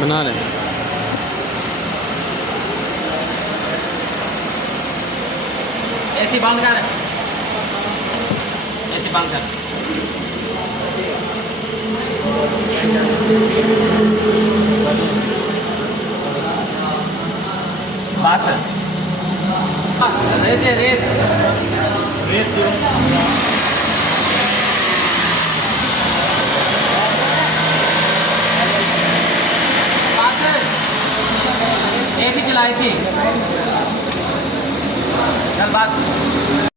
बना रहे हैं। ऐसी बंद कर, ऐसी बंद कर। बस रेस है, रेस रेस क्यों? ऐसी चलाई थी, चल बस।